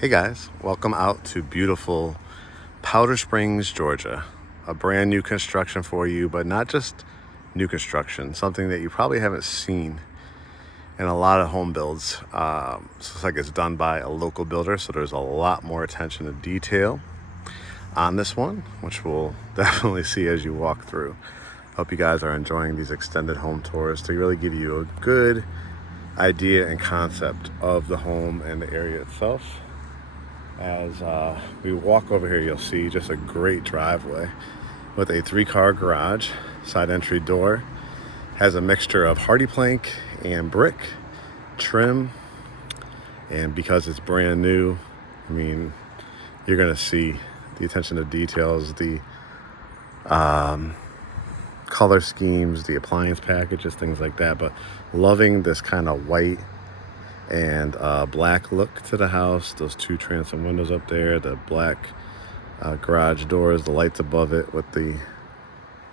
Hey guys, welcome out to beautiful Powder Springs, Georgia. A brand new construction for you, but not just new construction, something that you probably haven't seen in a lot of home builds. So it's like it's done by a local builder, so there's a lot more attention to detail on this one, which we'll definitely see as you walk through. Hope you guys are enjoying these extended home tours to really give you a good idea and concept of the home and the area itself. As we walk over here, you'll see just a great driveway with a 3-car garage. Side entry door has a mixture of hardy plank and brick trim, and because it's brand new, I mean, you're gonna see the attention to details, the color schemes, the appliance packages, things like that. But loving this kind of white and black look to the house. Those 2 transom windows up there, the black garage doors, the lights above it with the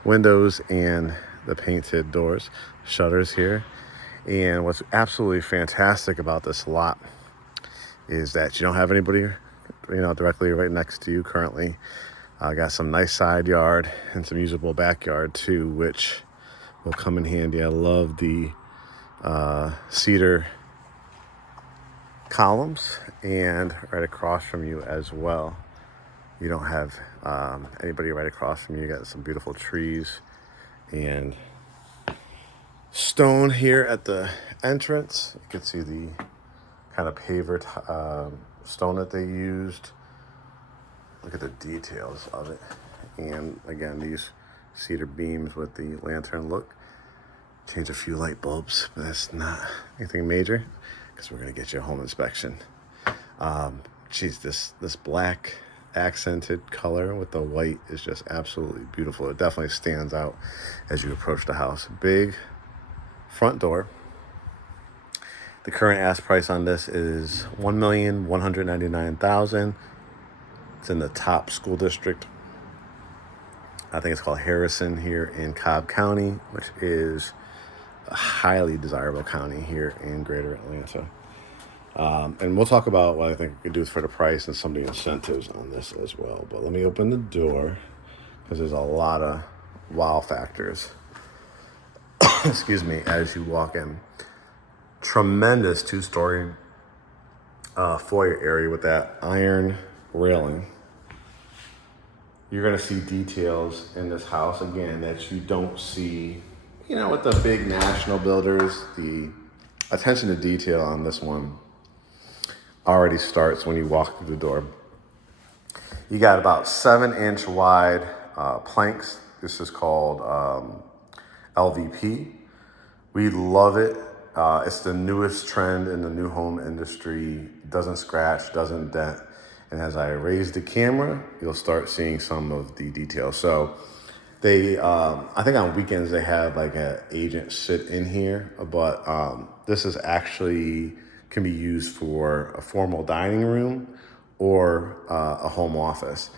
windows and the painted doors, shutters here. And what's absolutely fantastic about this lot is that you don't have anybody, directly right next to you currently. Got some nice side yard and some usable backyard too, which will come in handy. I love the cedar columns, and right across from you as well, you don't have anybody right across from you. You got some beautiful trees and stone here at the entrance. You can see the kind of paver stone that they used. Look at the details of it. And again, these cedar beams with the lantern look. Change a few light bulbs, but that's not anything major, because we're gonna get you a home inspection. This black accented color with the white is just absolutely beautiful. It definitely stands out as you approach the house. Big front door. The current ask price on this is $1,199,000. It's in the top school district. I think it's called Harrison here in Cobb County, which is a highly desirable county here in greater Atlanta. And we'll talk about what I think we can do for the price and some of the incentives on this as well. But let me open the door, because there's a lot of wow factors, excuse me, as you walk in. Tremendous 2-story foyer area with that iron railing. You're gonna see details in this house, again, that you don't see, with the big national builders. The attention to detail on this one already starts when you walk through the door. You got about 7-inch wide planks. This is called LVP. We love it. It's the newest trend in the new home industry. Doesn't scratch, doesn't dent. And as I raise the camera, you'll start seeing some of the details. So they, I think on weekends they have like an agent sit in here, but this is actually can be used for a formal dining room or a home office.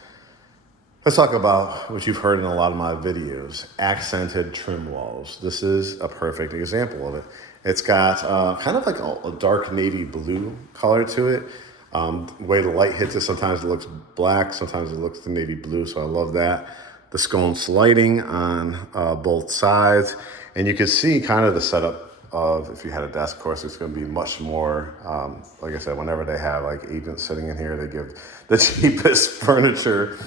Let's talk about what you've heard in a lot of my videos, accented trim walls. This is a perfect example of it. It's got kind of like a dark navy blue color to it. The way the light hits it, sometimes it looks black, sometimes it looks the navy blue, so I love that. The sconce lighting on both sides, and you can see kind of the setup of, if you had a desk, of course, it's going to be much more, like I said, whenever they have like agents sitting in here, they give the cheapest furniture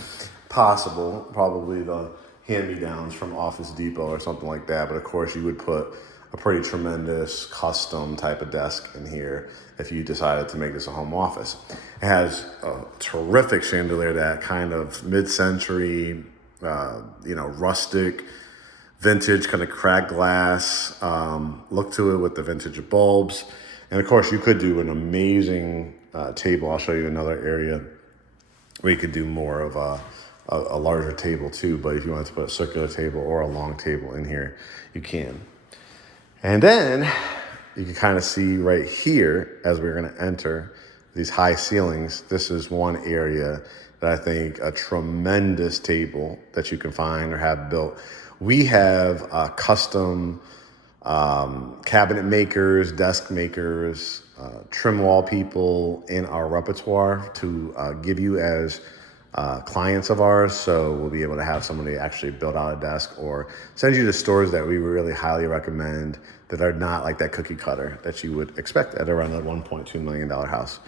possible, probably the hand-me-downs from Office Depot or something like that. But of course, you would put a pretty tremendous custom type of desk in here if you decided to make this a home office. It has a terrific chandelier, that kind of mid-century, rustic, vintage kind of cracked glass look to it with the vintage bulbs. And of course, you could do an amazing table. I'll show you another area where you could do more of a larger table too. But if you wanted to put a circular table or a long table in here, you can. And then you can kind of see right here, as we're going to enter these high ceilings, this is one area that I think a tremendous table that you can find or have built. We have custom cabinet makers, desk makers, trim wall people in our repertoire to give you as clients of ours. So we'll be able to have somebody actually build out a desk or send you to stores that we really highly recommend that are not like that cookie cutter that you would expect at around a $1.2 million house.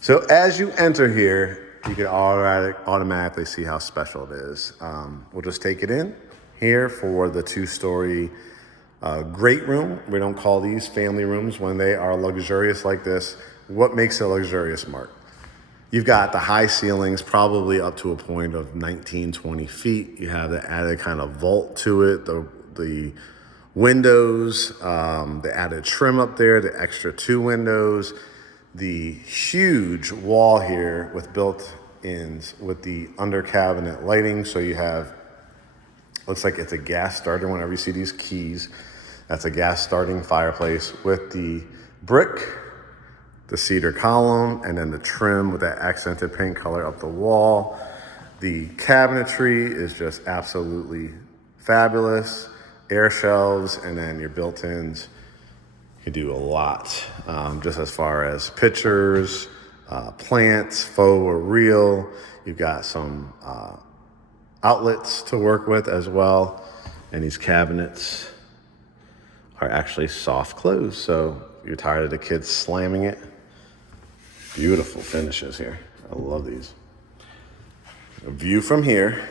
So as you enter here, you can automatically see how special it is. We'll just take it in here for the 2-story great room. We don't call these family rooms when they are luxurious like this. What makes it luxurious, Mark? You've got the high ceilings, probably up to a point of 19, 20 feet. You have the added kind of vault to it, the windows, the added trim up there, the extra 2 windows, the huge wall here with built-ins with the under cabinet lighting. So you have, looks like it's a gas starter whenever you see these keys. That's a gas starting fireplace with the brick, the cedar column, and then the trim with that accented paint color up the wall. The cabinetry is just absolutely fabulous. Air shelves, and then your built-ins. You can do a lot, just as far as pictures, plants, faux or real. You've got some outlets to work with as well. And these cabinets are actually soft close. So if you're tired of the kids slamming it, beautiful finishes here. I love these. A view from here.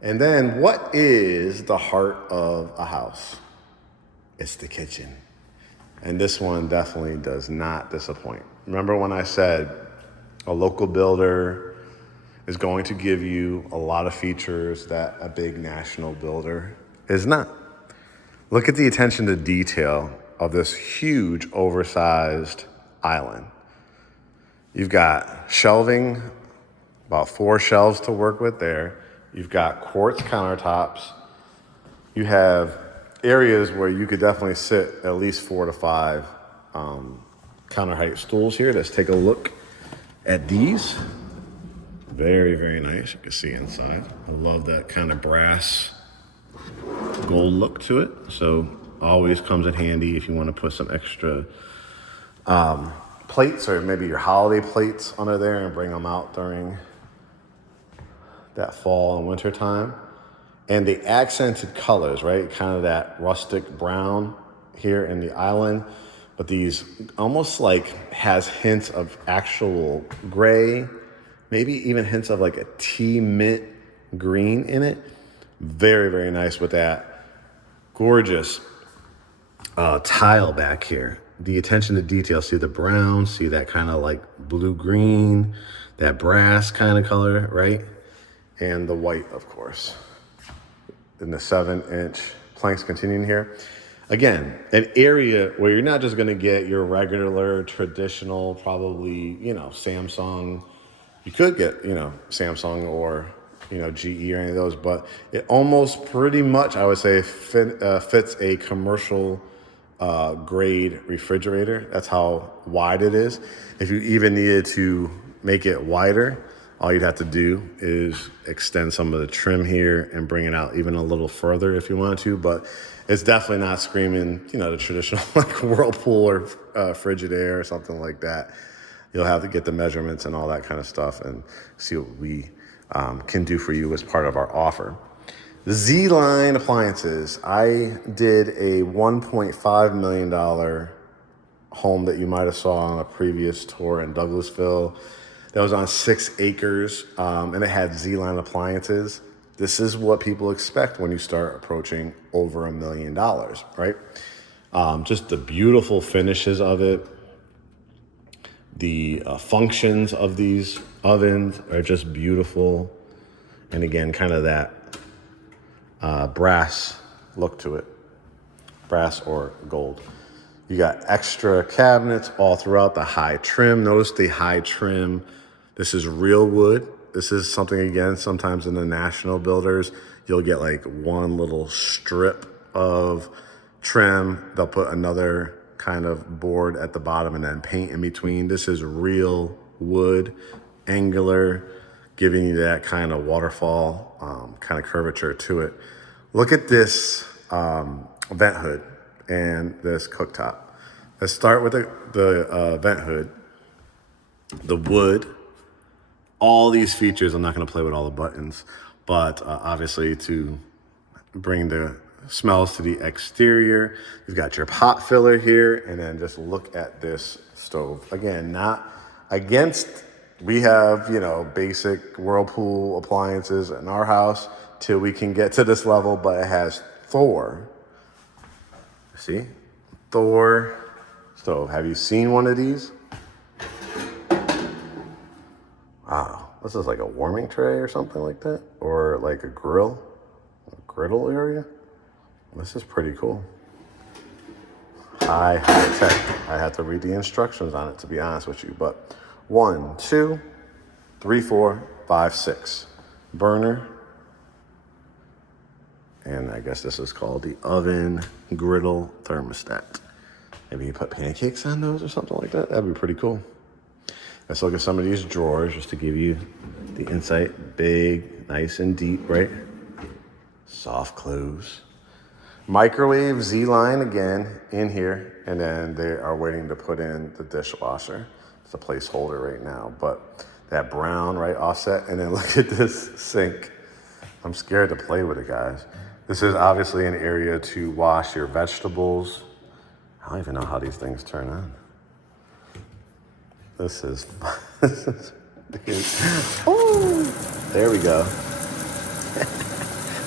And then what is the heart of a house? It's the kitchen. And this one definitely does not disappoint. Remember when I said a local builder is going to give you a lot of features that a big national builder is not. Look at the attention to detail of this huge oversized island. You've got shelving, about 4 shelves to work with there. You've got quartz countertops. You have areas where you could definitely sit at least 4 to 5 counter height stools here. Let's take a look at these. Very, very nice. You can see inside. I love that kind of brass gold look to it. So always comes in handy if you want to put some extra plates or maybe your holiday plates under there and bring them out during that fall and winter time. And the accented colors, right? Kind of that rustic brown here in the island, but these almost like has hints of actual gray, maybe even hints of like a tea mint green in it. Very, very nice with that gorgeous tile back here. The attention to detail, see the brown, see that kind of like blue-green, that brass kind of color, right? And the white, of course. And the 7-inch planks continuing here. Again, an area where you're not just gonna get your regular, traditional, probably, Samsung. You could get, Samsung or, GE or any of those, but it almost pretty much, I would say, fits a commercial grade refrigerator. That's how wide it is. If you even needed to make it wider, all you'd have to do is extend some of the trim here and bring it out even a little further if you wanted to, but it's definitely not screaming, the traditional like Whirlpool or Frigidaire or something like that. You'll have to get the measurements and all that kind of stuff and see what we can do for you as part of our offer. The Z-Line appliances. I did a $1.5 million home that you might have saw on a previous tour in Douglasville. That was on 6 acres, and it had Z-Line appliances. This is what people expect when you start approaching over $1 million, right? Just the beautiful finishes of it. The functions of these ovens are just beautiful. And again, kind of that brass look to it, brass or gold. You got extra cabinets all throughout, the high trim. Notice the high trim. This is real wood. This is something, again, sometimes in the national builders, you'll get like one little strip of trim. They'll put another kind of board at the bottom and then paint in between. This is real wood, angular, giving you that kind of waterfall, kind of curvature to it. Look at this vent hood and this cooktop. Let's start with the vent hood, the wood, all these features. I'm not going to play with all the buttons, but obviously to bring the smells to the exterior. You've got your pot filler here, and then just look at this stove. Again, not against, we have, you know, basic Whirlpool appliances in our house till we can get to this level, but it has Thor. See? Thor stove. Have you seen one of these? Wow. This is like a warming tray or something like that, or like a griddle area. This is pretty cool. High tech. I had to read the instructions on it, to be honest with you, but 1, 2, 3, 4, 5, 6. Burner. And I guess this is called the oven griddle thermostat. Maybe you put pancakes on those or something like that. That'd be pretty cool. Let's look at some of these drawers just to give you the insight. Big, nice and deep, right? Soft close. Microwave Z-line again in here, and then they are waiting to put in the dishwasher. It's a placeholder right now, but that brown, right, offset, and then look at this sink. I'm scared to play with it, guys. This is obviously an area to wash your vegetables. I don't even know how these things turn on. This is oh, there we go.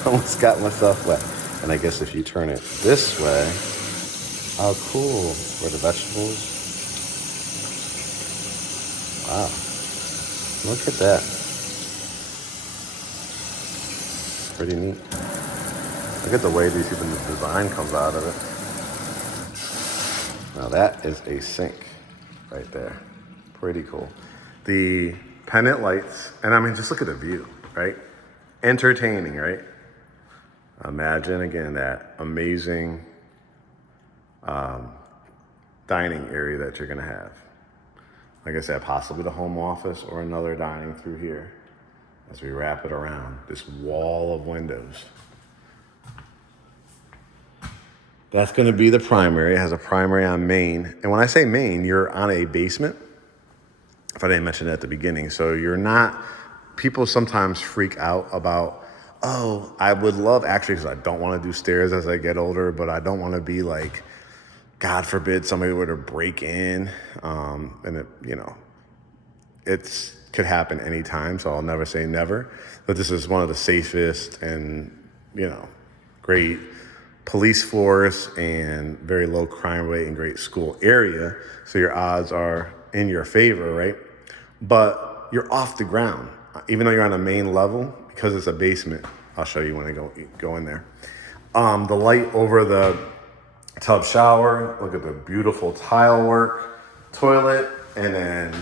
Almost got myself wet. And I guess if you turn it this way, oh cool, for the vegetables. Wow, look at that. Pretty neat. Look at the way these even the design comes out of it. Now that is a sink right there. Pretty cool. The pendant lights, and I mean, just look at the view, right? Entertaining, right? Imagine again that amazing dining area that you're gonna have. Like I said, possibly the home office or another dining through here as we wrap it around this wall of windows. That's gonna be the primary. It has a primary on main. And when I say main, you're on a basement. If I didn't mention that at the beginning. So you're not, people sometimes freak out about, oh, I would love, actually, because I don't want to do stairs as I get older, but I don't want to be like, God forbid somebody were to break in. And it, you know, it's could happen anytime, so I'll never say never. But this is one of the safest and, you know, great police force and very low crime rate and great school area. So your odds are in your favor, right? But you're off the ground. Even though you're on a main level, because it's a basement, I'll show you when I go in there. The light over the tub shower, look at the beautiful tile work, toilet, and then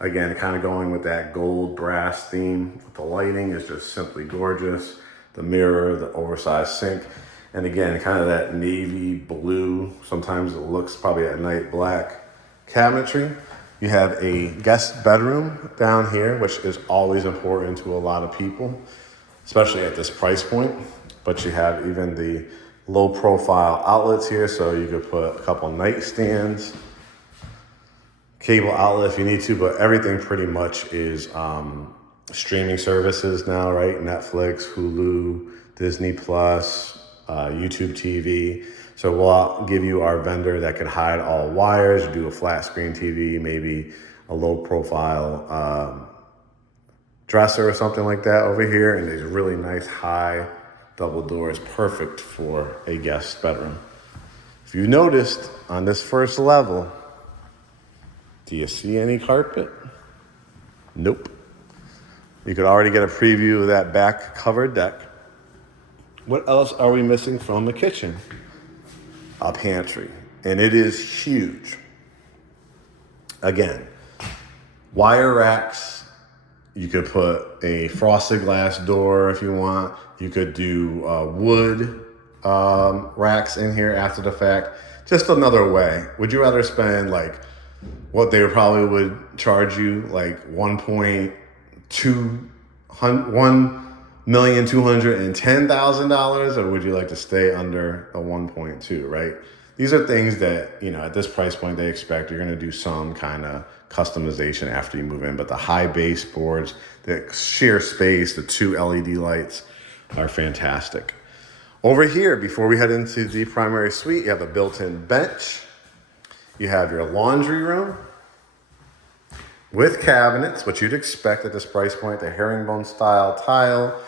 again, kind of going with that gold brass theme. The lighting is just simply gorgeous. The mirror, the oversized sink, and again, kind of that navy blue, sometimes it looks probably at night black cabinetry. You have a guest bedroom down here, which is always important to a lot of people, especially at this price point. But you have even the low profile outlets here, so you could put a couple nightstands, cable outlet if you need to, but everything pretty much is streaming services now, right? Netflix, Hulu, Disney Plus, YouTube TV. So we'll give you our vendor that can hide all wires, do a flat screen TV, maybe a low profile dresser or something like that over here. And these really nice high double doors, perfect for a guest bedroom. If you noticed on this first level, do you see any carpet? Nope. You could already get a preview of that back covered deck. What else are we missing from the kitchen? A pantry, and it is huge. Again, wire racks. You could put a frosted glass door if you want. You could do wood racks in here after the fact. Just another way. Would you rather spend like what they probably would charge you, like $1,210,000, or would you like to stay under a 1.2, right? These are things that, at this price point, they expect you're going to do some kind of customization after you move in. But the high baseboards, the sheer space, the 2 LED lights are fantastic. Over here, before we head into the primary suite, you have a built-in bench. You have your laundry room with cabinets, what you'd expect at this price point, the herringbone style tile,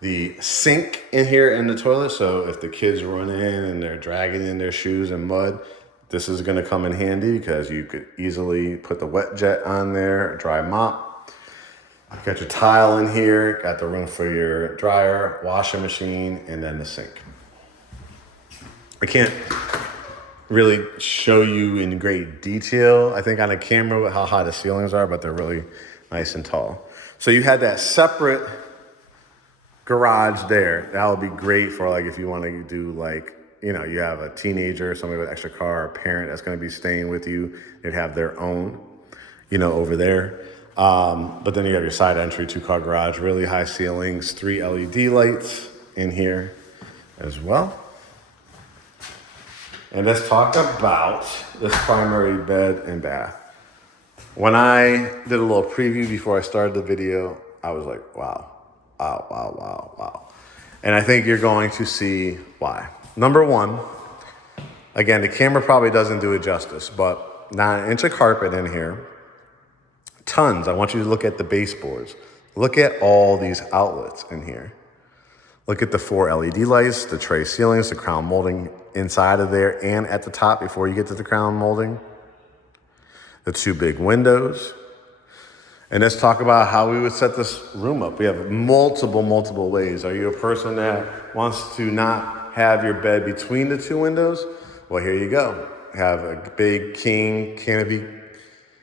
the sink in here in the toilet. So if the kids run in and they're dragging in their shoes and mud, this is going to come in handy because you could easily put the wet jet on there, dry mop. Got your tile in here, got the room for your dryer, washing machine, and then the sink. I can't really show you in great detail, I think, on a camera with how high the ceilings are, but they're really nice and tall. So you had that separate garage there. That would be great for like if you want to do like, you have a teenager, somebody with an extra car, or a parent that's going to be staying with you. They'd have their own, over there. But then you have your side entry, 2-car garage, really high ceilings, 3 LED lights in here as well. And let's talk about this primary bed and bath. When I did a little preview before I started the video, I was like, wow. And I think you're going to see why. Number one, again, the camera probably doesn't do it justice, but 9-inch of carpet in here. Tons. I want you to look at the baseboards. Look at all these outlets in here. Look at the 4 LED lights, the tray ceilings, the crown molding inside of there and at the top before you get to the crown molding. The 2 big windows. And let's talk about how we would set this room up. We have multiple ways. Are you a person that wants to not have your bed between the 2 windows? Well, here you go. Have a big king canopy,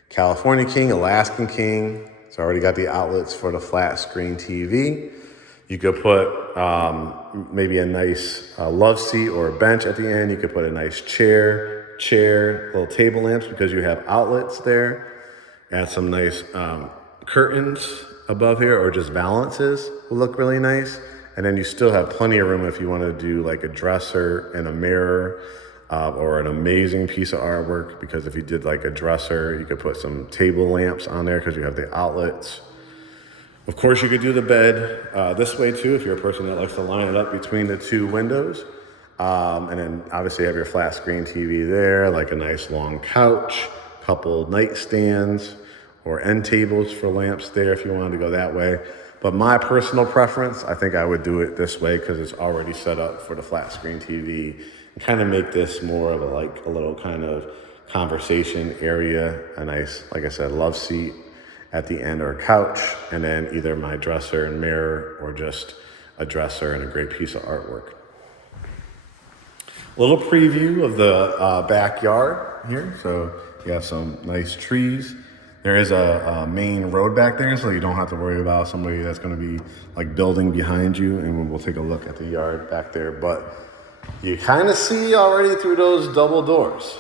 California king, Alaskan king. It's already got the outlets for the flat screen TV. You could put maybe a nice love seat or a bench at the end. You could put a nice chair, little table lamps because you have outlets there. Add some nice curtains above here or just valances will look really nice. And then you still have plenty of room if you want to do like a dresser and a mirror or an amazing piece of artwork, because if you did like a dresser, you could put some table lamps on there because you have the outlets. Of course, you could do the bed this way too if you're a person that likes to line it up between the 2 windows. And then obviously you have your flat screen TV there, like a nice long couch, couple nightstands or end tables for lamps there if you wanted to go that way. But my personal preference, I think I would do it this way because it's already set up for the flat screen TV and kind of make this more of a little kind of conversation area, a nice, like I said, love seat at the end or a couch, and then either my dresser and mirror or just a dresser and a great piece of artwork. A little preview of the backyard here. So you have some nice trees. There is a main road back there, so you don't have to worry about somebody that's going to be like building behind you, and we'll take a look at the yard back there. But you kind of see already through those double doors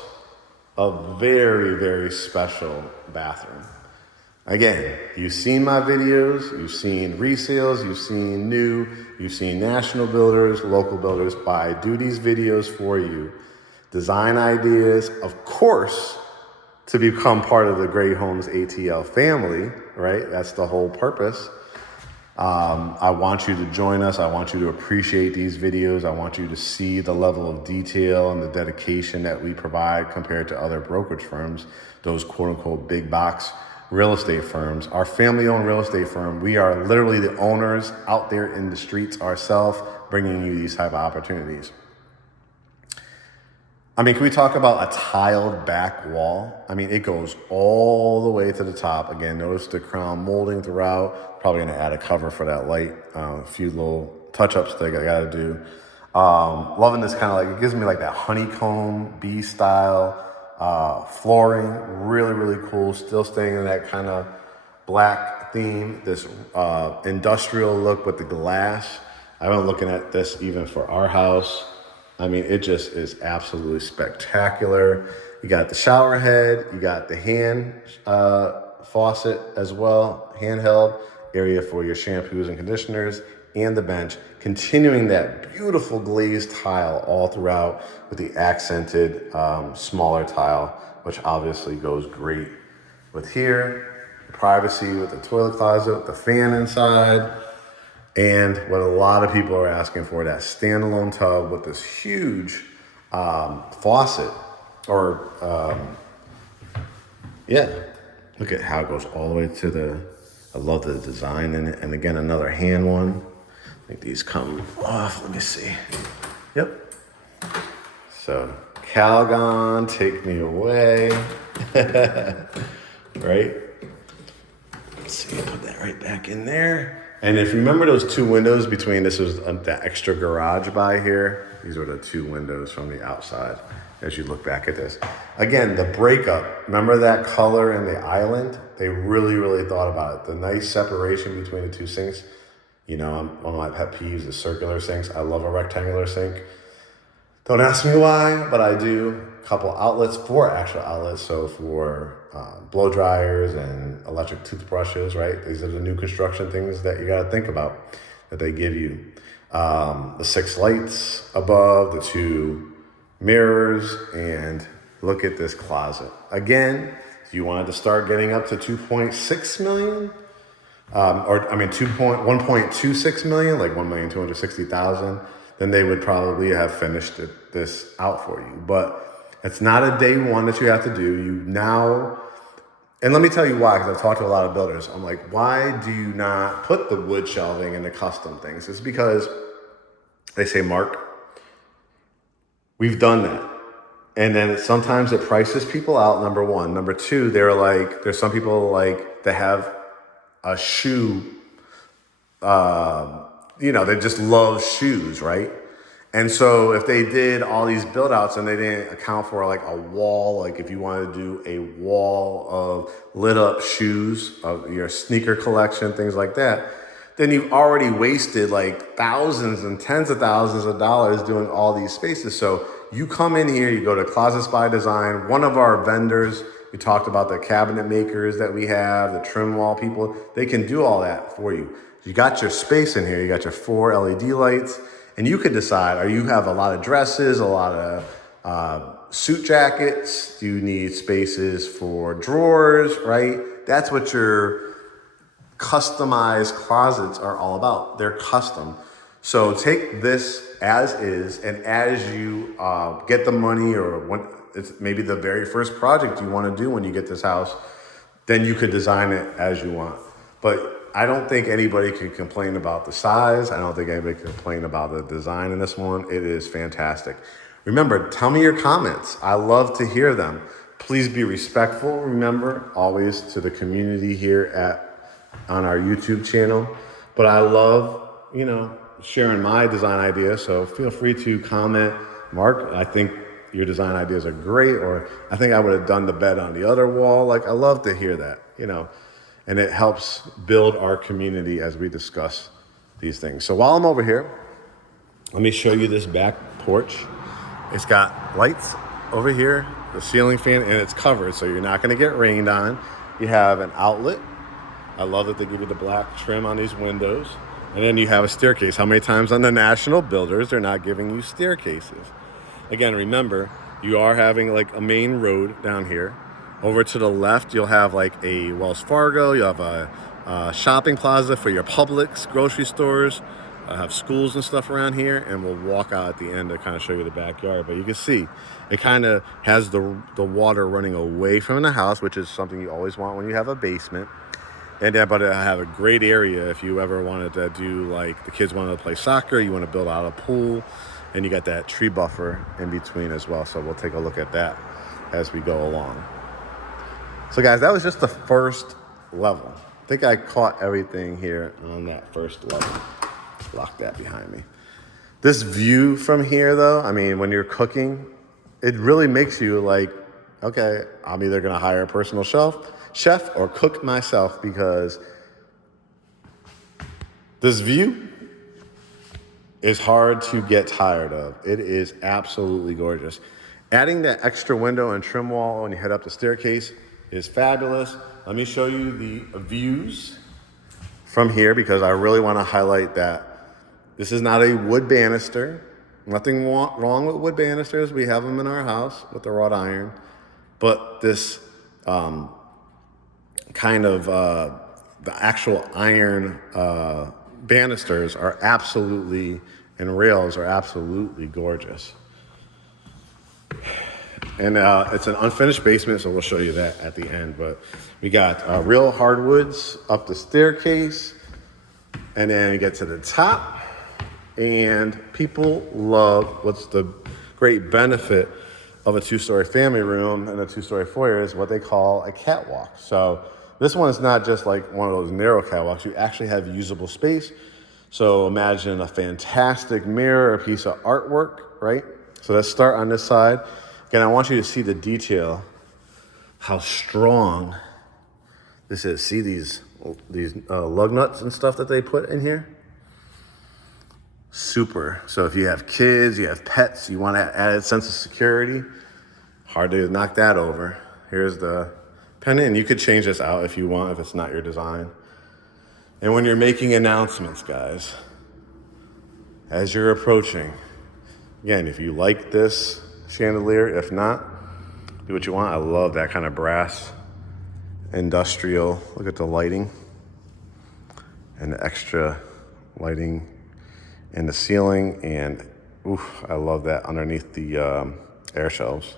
a very special bathroom. Again, you've seen my videos, you've seen resales, you've seen new, you've seen national builders, local builders do these videos for you. Design ideas, of course, to become part of the GreatHomesATL family, right? That's the whole purpose. I want you to join us. I want you to appreciate these videos. I want you to see the level of detail and the dedication that we provide compared to other brokerage firms, those quote unquote big box real estate firms. Our family-owned real estate firm, we are literally the owners out there in the streets ourselves, bringing you these type of opportunities. I mean, can we talk about a tiled back wall? I mean, it goes all the way to the top. Again, notice the crown molding throughout. Probably gonna add a cover for that light. A few little touch-ups that I gotta do. Loving this kind of like, it gives me like that honeycomb bee style flooring. Really cool. Still staying in that kind of black theme. This industrial look with the glass. I've been looking at this even for our house. I mean, it just is absolutely spectacular. You got the shower head, you got the hand faucet as well, handheld area for your shampoos and conditioners, and the bench, continuing that beautiful glazed tile all throughout with the accented smaller tile, which obviously goes great with here. Privacy with the toilet closet, with the fan inside, and what a lot of people are asking for, that standalone tub with this huge faucet, or yeah, look at how it goes all the way to the, I love the design in it. And again, another hand one. I think these come off, let me see. Yep. So, Calgon, take me away. Right? Let's see, put that right back in there. And if you remember those two windows between, this was the extra garage by here. These are the two windows from the outside as you look back at this. Again, the breakup, remember that color in the island? They really, really thought about it. The nice separation between the two sinks. You know, one of my pet peeves is circular sinks. I love a rectangular sink. Don't ask me why, but I do. A couple outlets, 4 actual outlets. So for blow dryers and electric toothbrushes, right? These are the new construction things that you got to think about that they give you. The 6 lights above, the 2 mirrors, and look at this closet. Again, if you wanted to start getting up to 2.6 million, 1.26 million, like 1,260,000, then they would probably have finished this out for you. But it's not a day one that you have to do. You now, and let me tell you why, because I've talked to a lot of builders. I'm like, why do you not put the wood shelving and the custom things? It's because they say, Mark, we've done that. And then sometimes it prices people out, number one. Number two, they're like, there's some people like that have a shoe, they just love shoes, right? And so if they did all these build outs and they didn't account for like a wall, like if you wanted to do a wall of lit up shoes of your sneaker collection, things like that, then you've already wasted like thousands and tens of thousands of dollars doing all these spaces. So you come in here, you go to Closets by Design, one of our vendors, we talked about the cabinet makers that we have, the trim wall people, they can do all that for you. You got your space in here, you got your 4 LED lights, and you could decide, or you have a lot of dresses, a lot of suit jackets, do you need spaces for drawers, right? That's what your customized closets are all about. They're custom. So take this as is, and as you get the money, or when it's maybe the very first project you want to do when you get this house, then you could design it as you want. But I don't think anybody can complain about the size. I don't think anybody can complain about the design in this one. It is fantastic. Remember, tell me your comments. I love to hear them. Please be respectful. Remember, always to the community here on our YouTube channel. But I love, sharing my design ideas. So feel free to comment, Mark, I think your design ideas are great, or I think I would have done the bed on the other wall. Like, I love to hear that, and it helps build our community as we discuss these things. So while I'm over here, let me show you this back porch. It's got lights over here, the ceiling fan, and it's covered, so you're not gonna get rained on. You have an outlet. I love that they give you the black trim on these windows. And then you have a staircase. How many times on the national builders, they're not giving you staircases? Again, remember, you are having like a main road down here. Over to the left, you'll have like a Wells Fargo. You'll have a shopping plaza for your Publix, grocery stores. Have schools and stuff around here. And we'll walk out at the end to kind of show you the backyard. But you can see, it kind of has the water running away from the house, which is something you always want when you have a basement. And but I have a great area if you ever wanted to do, like, the kids wanted to play soccer, you want to build out a pool, and you got that tree buffer in between as well. So we'll take a look at that as we go along. So guys, that was just the first level. I think I caught everything here on that first level. Lock that behind me. This view from here, though, I mean, when you're cooking, it really makes you like, okay, I'm either going to hire a personal chef or cook myself, because this view is hard to get tired of. It is absolutely gorgeous. Adding that extra window and trim wall when you head up the staircase is fabulous. Let me show you the views from here, because I really want to highlight that This is not a wood banister. Nothing wrong with wood banisters. We have them in our house with the wrought iron. But this kind of the actual iron banisters are absolutely, and rails are absolutely gorgeous. And it's an unfinished basement, so we'll show you that at the end. But we got real hardwoods up the staircase, and then we get to the top. And people love, what's the great benefit of a two-story family room and a two-story foyer is what they call a catwalk. So this one is not just like one of those narrow catwalks. You actually have usable space. So imagine a fantastic mirror, a piece of artwork, right? So let's start on this side. Again, I want you to see the detail, how strong this is. See these lug nuts and stuff that they put in here? Super. So if you have kids, you have pets, you want an added sense of security, hard to knock that over. Here's the pendant, and you could change this out if you want, if it's not your design. And when you're making announcements, guys, as you're approaching, again, if you like this chandelier, if not, do what you want. I love that kind of brass industrial. Look at the lighting and the extra lighting in the ceiling, and oof, I love that underneath the air shelves.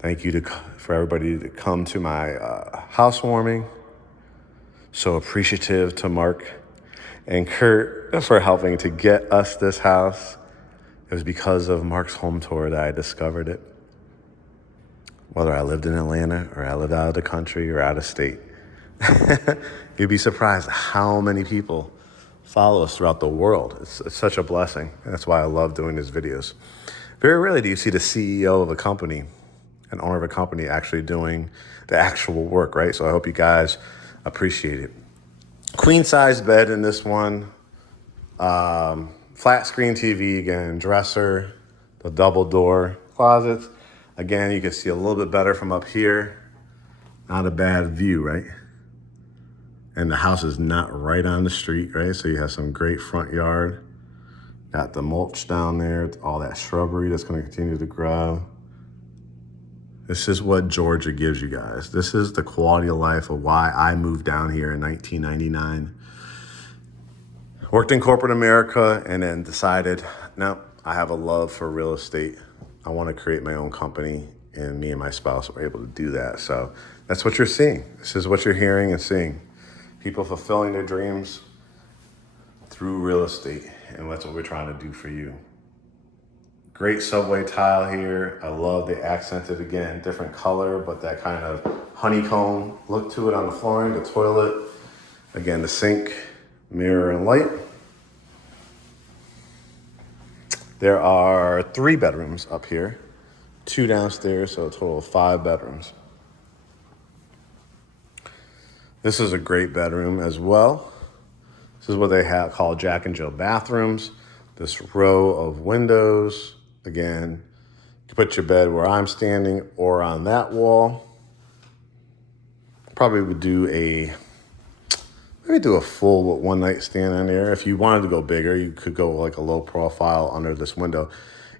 Thank you for everybody to come to my housewarming. So appreciative to Mark and Kurt for helping to get us this house. It was because of Mark's home tour that I discovered it. Whether I lived in Atlanta or I lived out of the country or out of state. You'd be surprised how many people follow us throughout the world. It's such a blessing. And that's why I love doing these videos. Very rarely do you see the CEO of a company, an owner of a company, actually doing the actual work, right? So I hope you guys appreciate it. Queen size bed in this one. Flat screen TV again, dresser, the double door closets. Again, you can see a little bit better from up here. Not a bad view, right? And the house is not right on the street, right? So you have some great front yard. Got the mulch down there, all that shrubbery that's gonna continue to grow. This is what Georgia gives you guys. This is the quality of life of why I moved down here in 1999. Worked in corporate America and then decided, no, I have a love for real estate. I wanna create my own company, and me and my spouse were able to do that. So that's what you're seeing. This is what you're hearing and seeing. People fulfilling their dreams through real estate, and that's what we're trying to do for you. Great subway tile here. I love the accented, again, different color, but that kind of honeycomb look to it on the flooring, the toilet. Again, the sink, mirror, and light. There are 3 bedrooms up here, 2 downstairs, so a total of 5 bedrooms. This is a great bedroom as well. This is what they have called Jack and Jill bathrooms. This row of windows. Again, you can put your bed where I'm standing or on that wall. Probably would do maybe do a full one night stand on there. If you wanted to go bigger, you could go like a low profile under this window.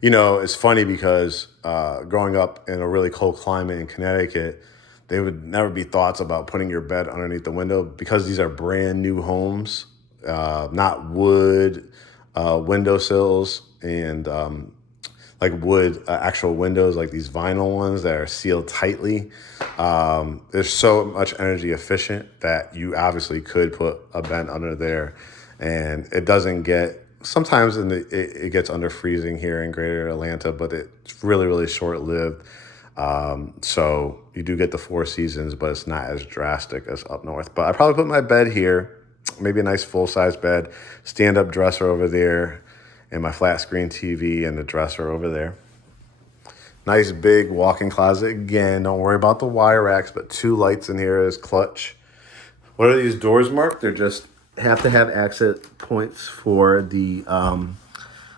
You know, it's funny because growing up in a really cold climate in Connecticut, there would never be thoughts about putting your bed underneath the window because these are brand new homes, not wood windowsills and like wood actual windows, like these vinyl ones that are sealed tightly. They're so much energy efficient that you obviously could put a bed under there, and it doesn't get, sometimes it gets under freezing here in greater Atlanta, but it's really, really short-lived. So you do get the 4 seasons, but it's not as drastic as up north. But I probably put my bed here, maybe a nice full-size bed, stand-up dresser over there, and my flat screen TV and the dresser over there. Nice big walk-in closet. Again, don't worry about the wire racks, but 2 lights in here is clutch. What are these doors marked? They're just have to have exit points for the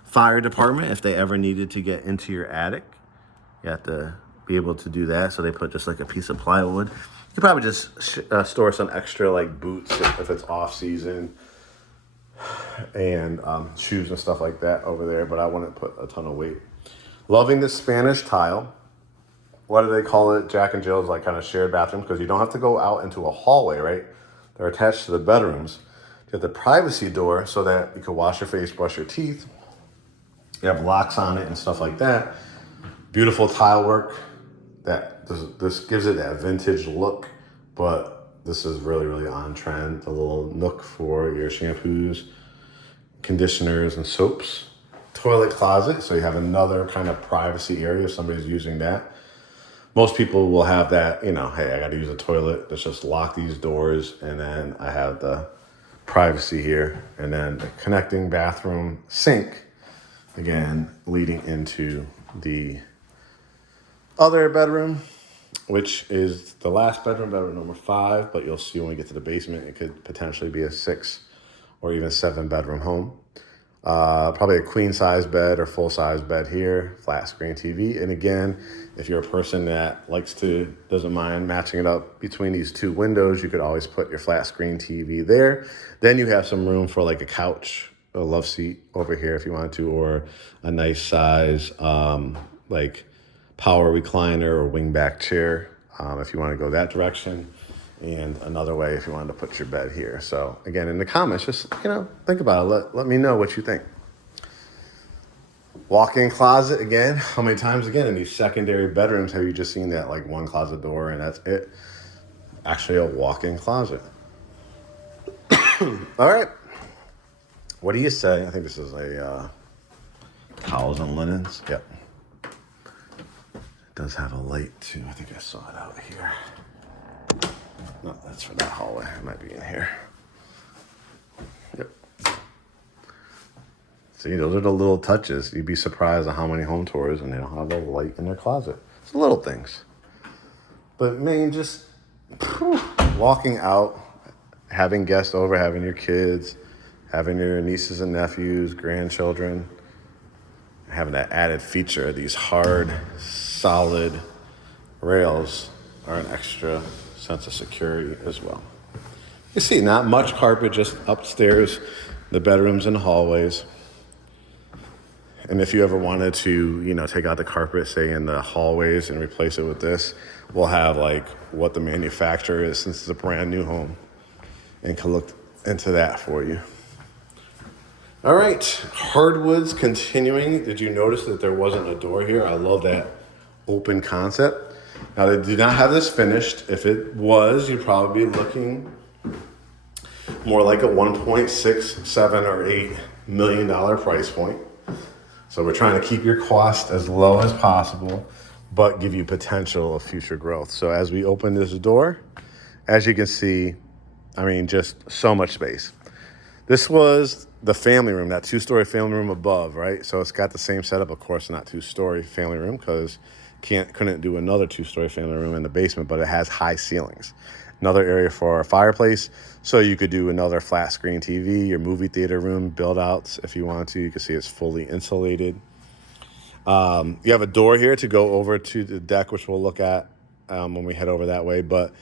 fire department if they ever needed to get into your attic. You have to be able to do that, so they put just like a piece of plywood. You could probably just store some extra like boots if it's off season. and shoes and stuff like that over there, but I wouldn't put a ton of weight. Loving the Spanish tile. What do they call it? Jack and Jill's, like kind of shared bathrooms, because you don't have to go out into a hallway, right? They're attached to the bedrooms. You have the privacy door so that you can wash your face, brush your teeth. You have locks on it and stuff like that. Beautiful tile work. This gives it that vintage look, but this is really, really on trend. The little nook for your shampoos, conditioners, and soaps. Toilet closet, so you have another kind of privacy area if somebody's using that. Most people will have that, hey, I got to use a toilet. Let's just lock these doors, and then I have the privacy here, and then the connecting bathroom sink, again, leading into the other bedroom, which is the last bedroom, bedroom number 5, but you'll see when we get to the basement, it could potentially be a 6 or even 7 bedroom home. Probably a queen size bed or full size bed here, flat screen TV. And again, if you're a person that doesn't mind matching it up between these 2 windows, you could always put your flat screen TV there. Then you have some room for like a couch, a love seat over here if you want to, or a nice size, like power recliner or wingback chair, if you want to go that direction. And another way if you wanted to put your bed here. So again, in the comments, just, think about it. Let me know what you think. Walk-in closet again. How many times again in these secondary bedrooms have you just seen that like one closet door and that's it? Actually a walk-in closet. All right. What do you say? I think this is a towels and linens. Yep. It does have a light too. I think I saw it out here. No, that's for that hallway. It might be in here. Yep. See, those are the little touches. You'd be surprised at how many home tours and they don't have a light in their closet. It's the little things. But man, just walking out, having guests over, having your kids, having your nieces and nephews, grandchildren, having that added feature, these hard, solid rails are an extra sense of security as well. You see, not much carpet, just upstairs, the bedrooms and the hallways. And if you ever wanted to, take out the carpet, say in the hallways and replace it with this, we'll have like what the manufacturer is since it's a brand new home and can look into that for you. All right, hardwoods continuing. Did you notice that there wasn't a door here? I love that open concept. Now, they did not have this finished. If it was, you'd probably be looking more like a $1.6, 7, or $8 million price point. So we're trying to keep your cost as low as possible, but give you potential of future growth. So as we open this door, as you can see, just so much space. This was the family room, that 2-story family room above, right? So it's got the same setup, of course, not 2-story family room because couldn't do another 2-story family room in the basement, but it has high ceilings. Another area for a fireplace, so you could do another flat screen TV, your movie theater room build outs if you want to. You can see it's fully insulated. You have a door here to go over to the deck, which we'll look at when we head over that way. But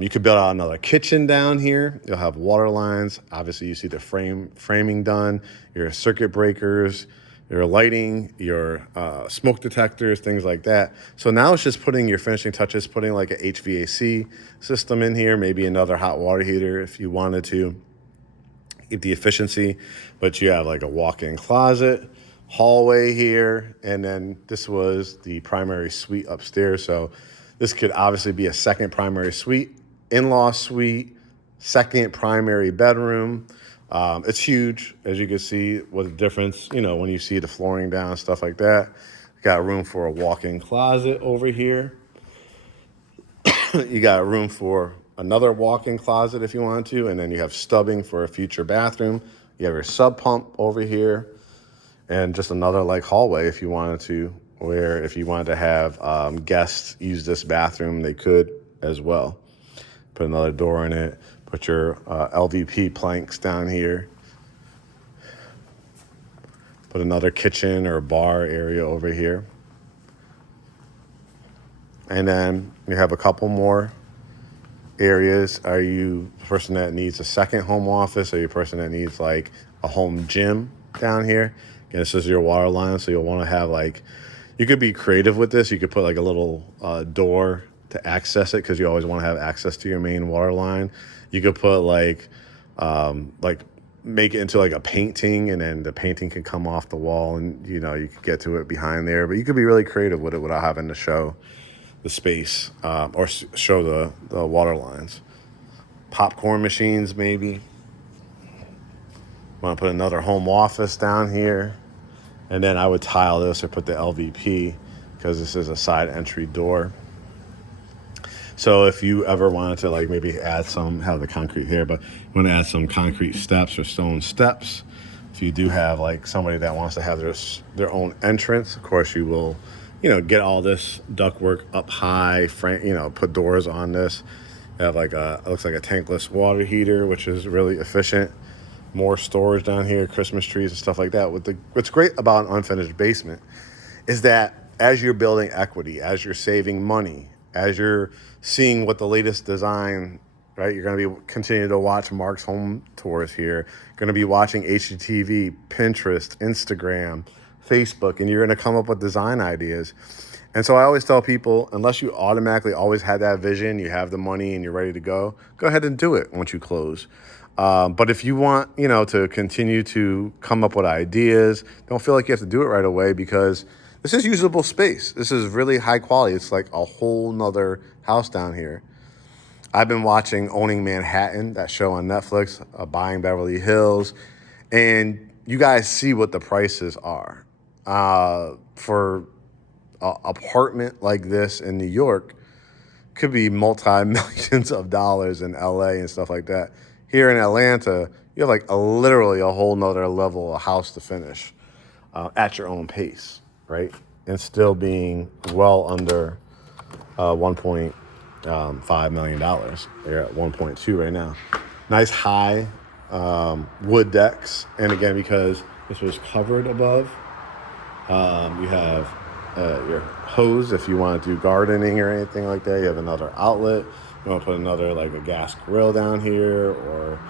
you could build out another kitchen down here. You'll have water lines. Obviously, you see the framing done, your circuit breakers, your lighting, your smoke detectors, things like that. So now it's just putting your finishing touches, putting like a HVAC system in here, maybe another hot water heater if you wanted to get the efficiency. But you have like a walk-in closet, hallway here, and then this was the primary suite upstairs. So this could obviously be a second primary suite, in-law suite, second primary bedroom. It's huge, as you can see, what the difference, when you see the flooring down, stuff like that. Got room for a walk-in closet over here. You got room for another walk-in closet if you want to, and then you have stubbing for a future bathroom. You have your sub pump over here, and just another like hallway if you wanted to, where if you wanted to have guests use this bathroom, they could as well. Put another door in it. Put your LVP planks down here. Put another kitchen or bar area over here. And then you have a couple more areas. Are you a person that needs a second home office? Or are you a person that needs like a home gym down here. Again, this is your water line, so you'll want to have like, you could be creative with this. You could put like a little door to access it because you always want to have access to your main water line. You could put like make it into like a painting, and then the painting can come off the wall, and you could get to it behind there. But you could be really creative with it without having to show the space or show the water lines. Popcorn machines, maybe. Want to put another home office down here, and then I would tile this or put the LVP because this is a side entry door. So if you ever wanted to like maybe have the concrete here, but you want to add some concrete steps or stone steps. If you do have like somebody that wants to have their own entrance, of course you will, get all this ductwork up high, put doors on this. You have it looks like a tankless water heater, which is really efficient. More storage down here, Christmas trees and stuff like that. What's great about an unfinished basement is that as you're building equity, as you're saving money, as you're seeing what the latest design, right? You're going to be continuing to watch Mark's home tours here. Going to be watching HGTV, Pinterest, Instagram, Facebook, and you're going to come up with design ideas. And so I always tell people, unless you automatically always had that vision, you have the money and you're ready to go ahead and do it once you close. But if you want, to continue to come up with ideas, don't feel like you have to do it right away because this is usable space. This is really high quality. It's like a whole nother house down here. I've been watching Owning Manhattan, that show on Netflix, Buying Beverly Hills, and you guys see what the prices are. For an apartment like this in New York, could be multi-millions of dollars in LA and stuff like that. Here in Atlanta, you have like literally a whole nother level of house to finish at your own pace, right? And still being well under $1.5 million. They're at 1.2 right now. Nice high wood decks. And again, because this was covered above, you have your hose if you want to do gardening or anything like that. You have another outlet. You want to put another like a gas grill down here or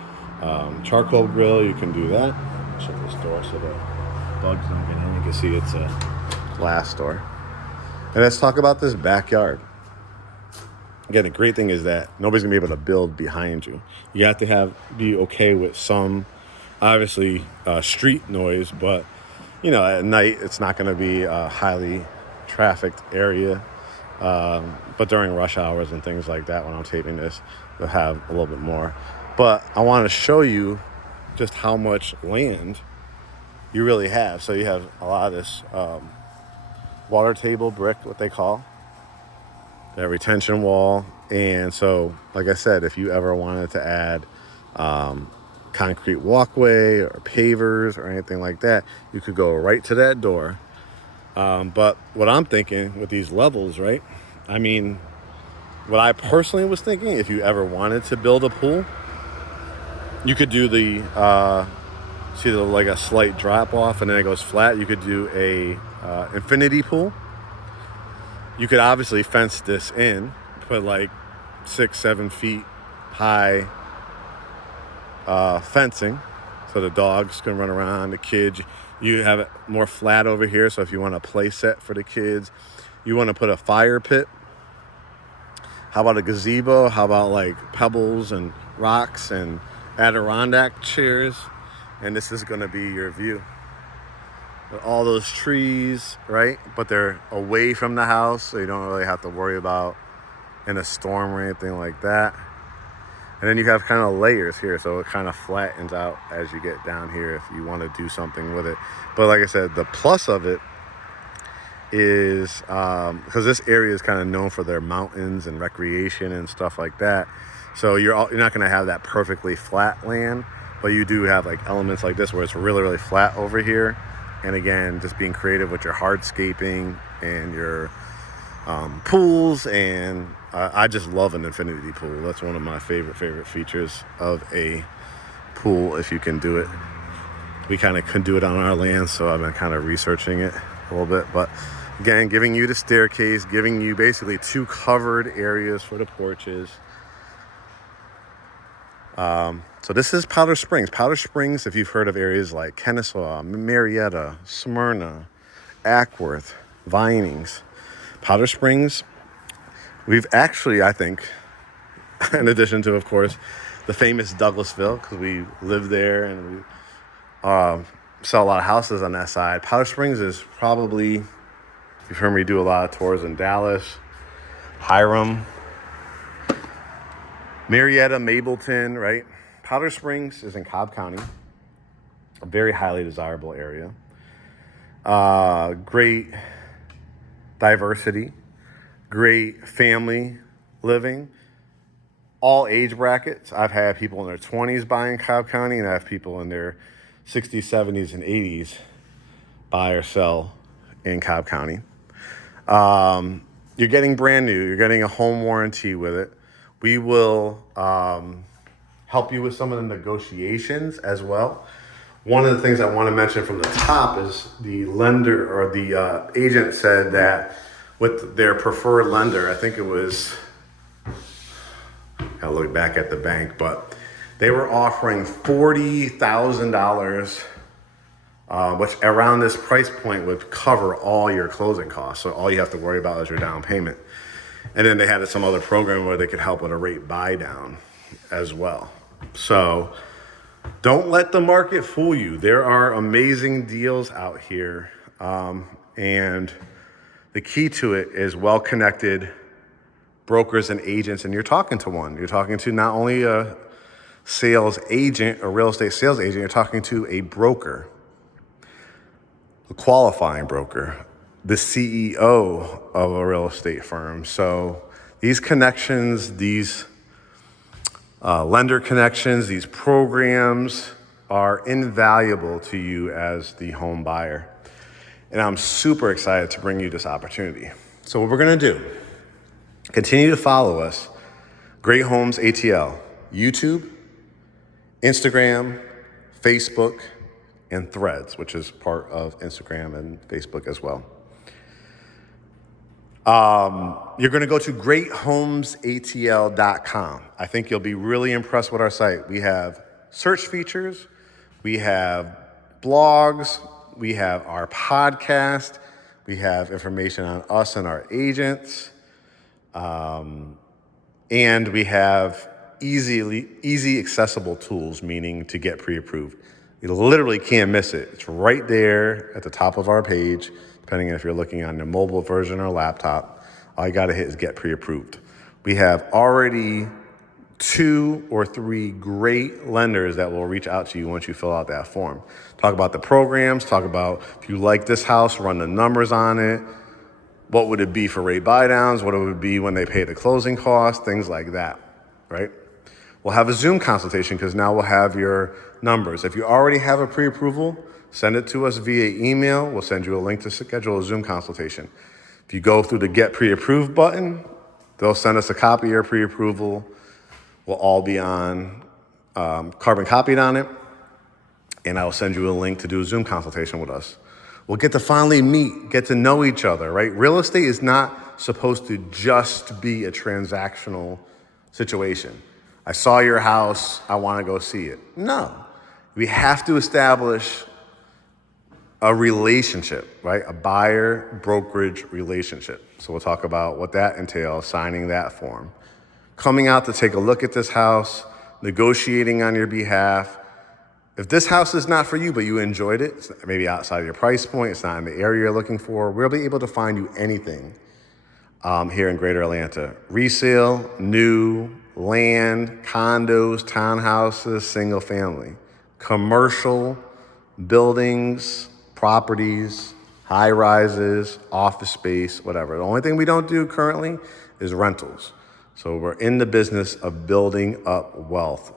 charcoal grill, you can do that. Shut this door so the bugs don't get in. You can see it's a glass door. And let's talk about this backyard. Again, the great thing is that nobody's gonna be able to build behind you. You have to be okay with some, obviously, street noise, but at night it's not gonna be a highly trafficked area. But during rush hours and things like that, when I'm taping this, they'll have a little bit more. But I want to show you just how much land you really have. So you have a lot of this water table brick, what they call that retention wall. And so, like I said, if you ever wanted to add concrete walkway or pavers or anything like that, you could go right to that door. But what I'm thinking with these levels, right? I mean, what I personally was thinking, if you ever wanted to build a pool, you could do like a slight drop off and then it goes flat. You could do a infinity pool. You could obviously fence this in, put like 6-7 feet high fencing so the dogs can run around, the kids. You have it more flat over here, so if you want a play set for the kids, you want to put a fire pit. How about a gazebo? How about like pebbles and rocks and Adirondack chairs? And this is going to be your view. With all those trees, right? But they're away from the house, so you don't really have to worry about in a storm or anything like that. And then you have kind of layers here, so it kind of flattens out as you get down here if you want to do something with it. But like I said, the plus of it is because this area is kind of known for their mountains and recreation and stuff like that. So you're not going to have that perfectly flat land, but you do have like elements like this where it's really, really flat over here. And again, just being creative with your hardscaping and your pools, and I just love an infinity pool. That's one of my favorite features of a pool, if you can do it. We kind of can do it on our land, so I've been kind of researching it a little bit. But again, giving you the staircase, giving you basically 2 covered areas for the porches. So this is Powder Springs. Powder Springs, if you've heard of areas like Kennesaw, Marietta, Smyrna, Ackworth, Vinings, Powder Springs, we've actually, I think, in addition to, of course, the famous Douglasville, because we live there and we sell a lot of houses on that side. Powder Springs is probably, you've heard me do a lot of tours in Dallas, Hiram, Marietta, Mableton, right? Powder Springs is in Cobb County, a very highly desirable area. Great diversity, great family living, all age brackets. I've had people in their 20s buy in Cobb County, and I have people in their 60s, 70s, and 80s buy or sell in Cobb County. You're getting brand new. You're getting a home warranty with it. We will help you with some of the negotiations as well. One of the things I want to mention from the top is the lender or the agent said that with their preferred lender, I think it was, I'll look back at the bank, but they were offering $40,000, which around this price point would cover all your closing costs. So all you have to worry about is your down payment. And then they had some other program where they could help with a rate buy down as well. So don't let the market fool you. There are amazing deals out here. And the key to it is well-connected brokers and agents. And you're talking to one. You're talking to not only a sales agent, a real estate sales agent, you're talking to a broker, a qualifying broker, the CEO of a real estate firm. So these connections, these lender connections, these programs are invaluable to you as the home buyer. And I'm super excited to bring you this opportunity. So what we're gonna do, continue to follow us, GreatHomesATL, YouTube, Instagram, Facebook, and Threads, which is part of Instagram and Facebook as well. You're going to go to GreatHomesATL.com. I think you'll be really impressed with our site. We have search features, we have blogs, we have our podcast, we have information on us and our agents, and we have easy accessible tools, meaning to get pre-approved. You literally can't miss it. It's right there at the top of our page, depending on if you're looking on your mobile version or laptop. All you gotta hit is get pre-approved. We have already 2 or 3 great lenders that will reach out to you once you fill out that form. Talk about the programs, talk about if you like this house, run the numbers on it. What would it be for rate buy downs? What it would be when they pay the closing costs, things like that, right? We'll have a Zoom consultation because now we'll have your numbers. If you already have a pre-approval, send it to us via email. We'll send you a link to schedule a Zoom consultation. If you go through the Get Pre-Approved button, they'll send us a copy of your pre-approval. We'll all be on carbon copied on it, and I'll send you a link to do a Zoom consultation with us. We'll get to finally meet, get to know each other, right? Real estate is not supposed to just be a transactional situation. I saw your house, I want to go see it. No, we have to establish a relationship, right? A buyer brokerage relationship. So we'll talk about what that entails, signing that form, coming out to take a look at this house, negotiating on your behalf. If this house is not for you, but you enjoyed it, it's maybe outside of your price point, it's not in the area you're looking for, we'll be able to find you anything here in Greater Atlanta. Resale, new, land, condos, townhouses, single family, commercial, buildings, properties, high rises, office space, whatever. The only thing we don't do currently is rentals. So we're in the business of building up wealth.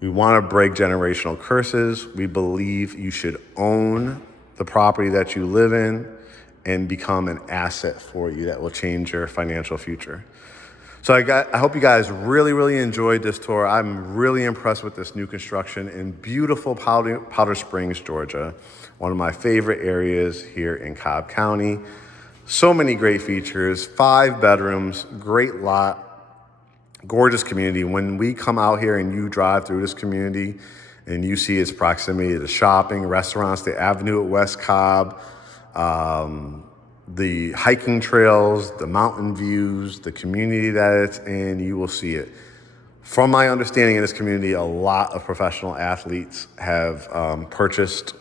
We want to break generational curses. We believe you should own the property that you live in and become an asset for you that will change your financial future. So I hope you guys really enjoyed this tour. I'm really impressed with this new construction in beautiful Powder Springs, Georgia. One of my favorite areas here in Cobb County. So many great features, 5 bedrooms, great lot. Gorgeous community. When we come out here and you drive through this community and you see its proximity to shopping, restaurants, the avenue at West Cobb, the hiking trails, the mountain views, the community that it's in, you will see it. From my understanding in this community, a lot of professional athletes have purchased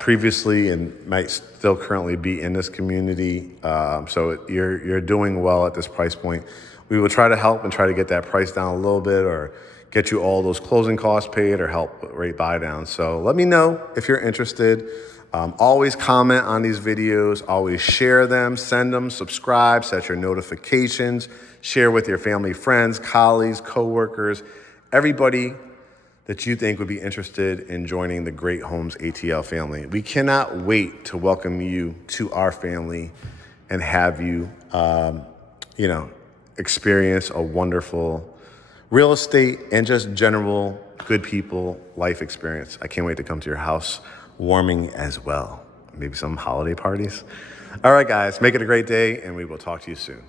previously and might still currently be in this community. So you're doing well at this price point. We will try to help and try to get that price down a little bit, or get you all those closing costs paid, or help with rate buy down. So let me know if you're interested. Always comment on these videos, always share them, send them, subscribe, set your notifications, share with your family, friends, colleagues, coworkers, everybody that you think would be interested in joining the Great Homes ATL family. We cannot wait to welcome you to our family and have you, experience a wonderful real estate and just general good people life experience. I can't wait to come to your house warming as well. Maybe some holiday parties. All right, guys, make it a great day, and we will talk to you soon.